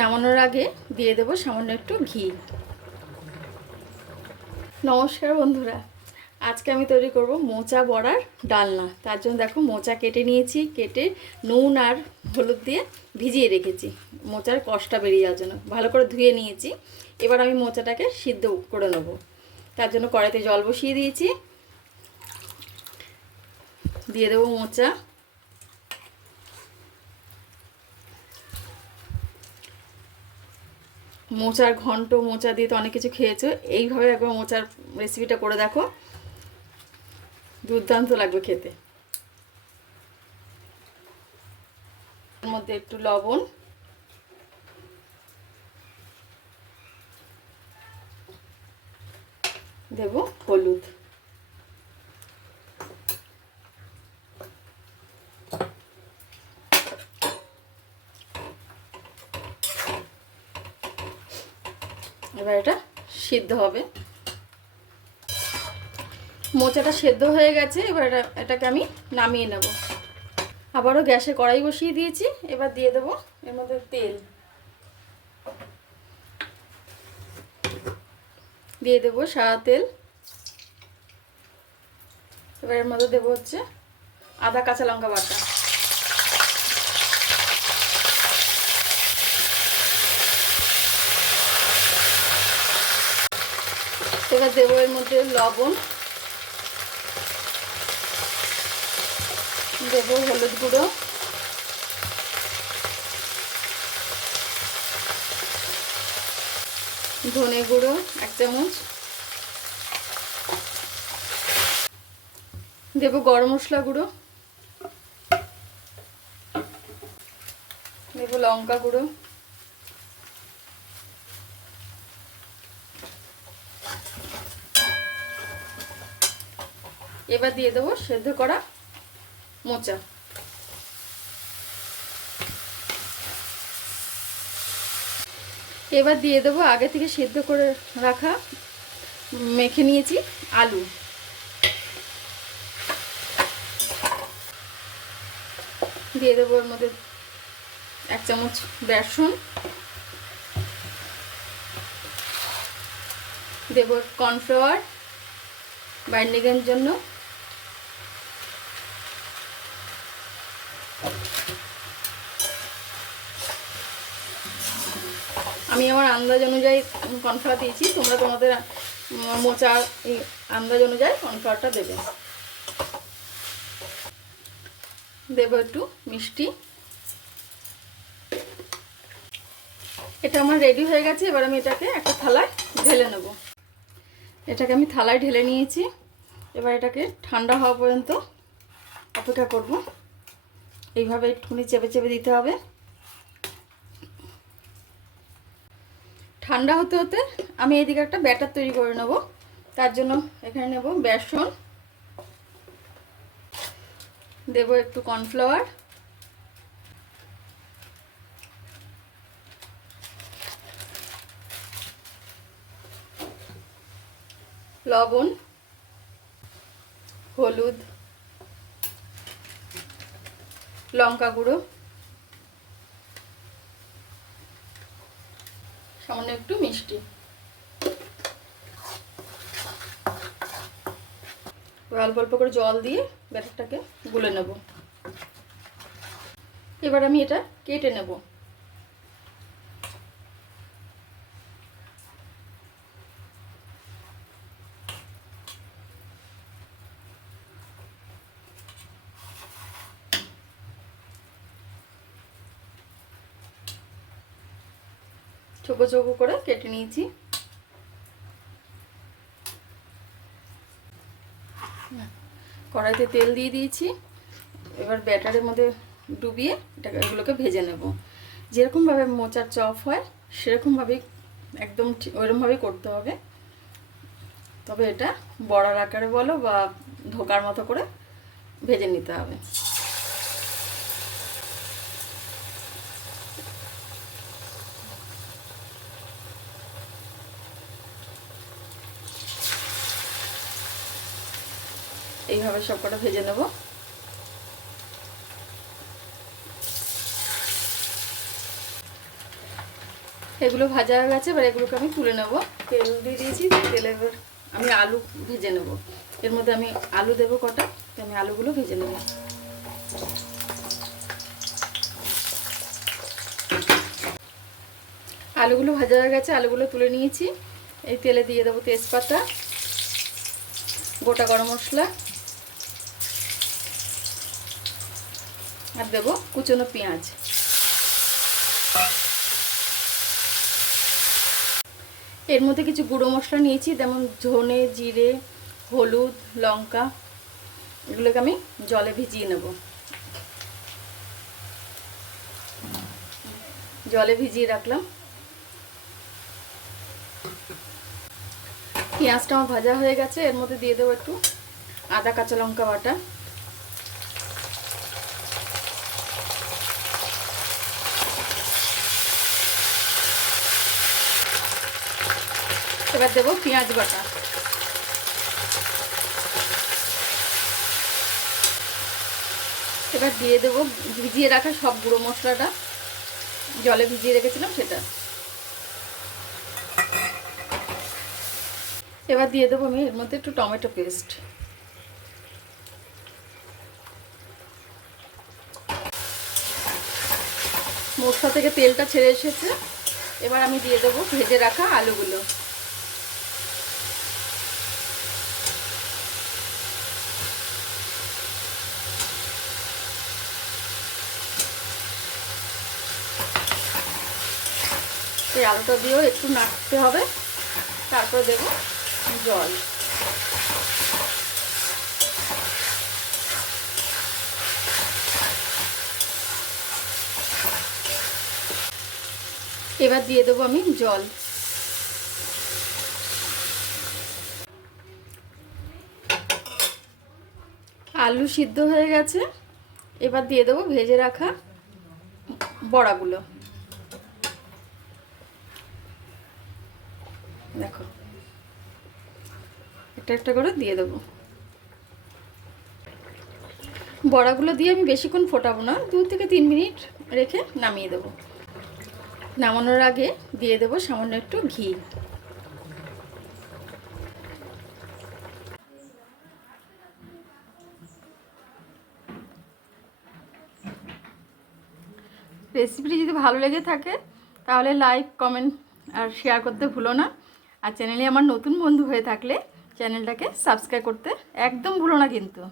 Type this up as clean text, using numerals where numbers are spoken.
নামানোর আগে দিয়ে দেবো সামান্য একটু ঘি। নমস্কার বন্ধুরা, আজকে আমি তৈরি করব মোচা বড়ার ডালনা। তার জন্য দেখো মোচা কেটে নিয়েছি, কেটে নুন আর হলুদ দিয়ে ভিজিয়ে রেখেছি মোচার কষটা বেরিয়ে যাওয়ার জন্য। ভালো করে ধুয়ে নিয়েছি। এবার আমি মোচাটাকে সিদ্ধ করে নেব। তার জন্য কড়াইতে জল বসিয়ে দিয়েছি, দিয়ে দেবো মোচা। মোচার ঘন্ট, মোচা দিয়ে তো অনেক কিছু খেয়েছো, এইভাবে একবার মোচার রেসিপিটা করে দেখো, দুর্দান্ত লাগবে খেতে। এর মধ্যে একটু লবণ, দেব হলুদ, এবার এটা সিদ্ধ হবে। মোচাটা সেদ্ধ হয়ে গেছে, এবার এটাকে আমি নামিয়ে নেব। আবারও গ্যাসে কড়াই বসিয়ে দিয়েছি। এবার দিয়ে দেবো এর মধ্যে তেল, দিয়ে দেবো সাদা তেল। এবার এর মধ্যে দেবো হচ্ছে আদা কাঁচা লঙ্কা বাটা, এবার দেবো এর মধ্যে লবণ, দেবো হলুদ গুঁড়ো, ধনে গুঁড়ো 1 চামচ, দেবো গরম মশলা গুঁড়ো, দেবো লঙ্কা গুঁড়ো, এবার দিয়ে দেবো সেদ্ধ করা মোচা। এবার দিয়ে দেবো আগে থেকে সেদ্ধ করে রাখা, মেখে নিয়েছি আলু, দিয়ে দেবো এর মধ্যে 1 চামচ বেসন, দেব কর্নফ্লাওয়ার বাইন্ডিংয়ের জন্য, আমি আমার আন্দাজ অনুযায়ী কর্নফ্লাওয়ার দিয়েছি, তোমরা তোমাদের মোচার আন্দাজ অনুযায়ী কর্নফ্লাওয়ারটা দেবে। দেব একটু মিষ্টি। এটা আমার রেডি হয়ে গেছে। এবার আমি এটাকে একটা থালায় ঢেলে নেব। এটাকে আমি থালায় ঢেলে নিয়েছি। এবার এটাকে ঠান্ডা হওয়া পর্যন্ত অপেক্ষা করব। এইভাবে একটুখানি চেপে চেপে দিতে হবে। ঠান্ডা হতে হতে আমি এদিকে একটা ব্যাটার তৈরি করে নেব। তার জন্য এখানে নেব বেসন, দেব একটু কর্নফ্লাওয়ার, লবণ, হলুদ, লঙ্কা গুঁড়ো, সামান্য একটু মিষ্টি। অল্প অল্প করে জল দিয়ে ব্যাটারটাকে গুলে নেব। এবার আমি এটা কেটে নেব। চৌকো চৌকো করে কেটে নিয়েছি। কড়াইতে তেল দিয়ে দিয়েছি। এবার ব্যাটারের মধ্যে ডুবিয়ে এগুলোকে ভেজে নেব। যেরকমভাবে মোচার চপ হয় সেরকমভাবেই, একদম ওইরকমভাবেই করতে হবে। তবে এটা বড়ার আকারে বলো বা ধোকার মতো করে ভেজে নিতে হবে। এইভাবে সবকটা ভেজে নেব। এগুলো ভাজা হয়ে গেছে, এবার এগুলোকে আমি তুলে নেব। তেল দিয়ে দিয়েছি, তেলে এবার আমি আলু ভেজে নেব। এর মধ্যে আমি আলু দেবো কটা, আমি আলুগুলো ভেজে নেব। আলুগুলো ভাজা হয়ে গেছে, আলুগুলো তুলে নিয়েছি। এই তেলে দিয়ে দেবো তেজপাতা, গোটা গরম মশলা, আর দেবো কুচনো পেঁয়াজ। এর মধ্যে কিছু গুঁড়ো মশলা নিয়েছি, যেমন ধনে, জিরে, হলুদ, লঙ্কা, এগুলোকে আমি জলে ভিজিয়ে নেব। জলে ভিজিয়ে রাখলাম। পেঁয়াজটা আমার ভাজা হয়ে গেছে, এর মধ্যে দিয়ে দেবো একটু আদা কাঁচা লঙ্কা বাটা, এবার দেবো পেঁয়াজ বাটা, এবার দিয়ে দেবো ভিজিয়ে রাখা সব গুঁড়ো মশলাটা, জলে ভিজিয়ে রেখেছিলাম সেটা। এবার দিয়ে দেবো আমি এর মধ্যে একটু টমেটো পেস্ট। মশলা থেকে তেলটা ছেড়ে এসেছে, এবার আমি দিয়ে দেবো ভেজে রাখা আলুগুলো। এই আলুটা দিয়েও একটু নাড়তে হবে, তারপর দেবো জল। এবার দিয়ে দেবো আমি জল। আলু সিদ্ধ হয়ে গেছে, এবার দিয়ে দেবো ভেজে রাখা বড়াগুলো। দেখো একটা একটা করে দিয়ে দেবো। বড়াগুলো দিয়ে আমি বেশিক্ষণ ফোটাবো না, 2 থেকে 3 মিনিট রেখে নামিয়ে দেবো। নামানোর আগে দিয়ে দেবো সামান্য একটু ঘি। রেসিপিটি যদি ভালো লেগে থাকে তাহলে লাইক, কমেন্ট আর শেয়ার করতে ভুলো না। আর চ্যানেলে আমার নতুন বন্ধু হয়ে থাকলে চ্যানেলটাকে সাবস্ক্রাইব করতে একদম ভুলো না কিন্তু।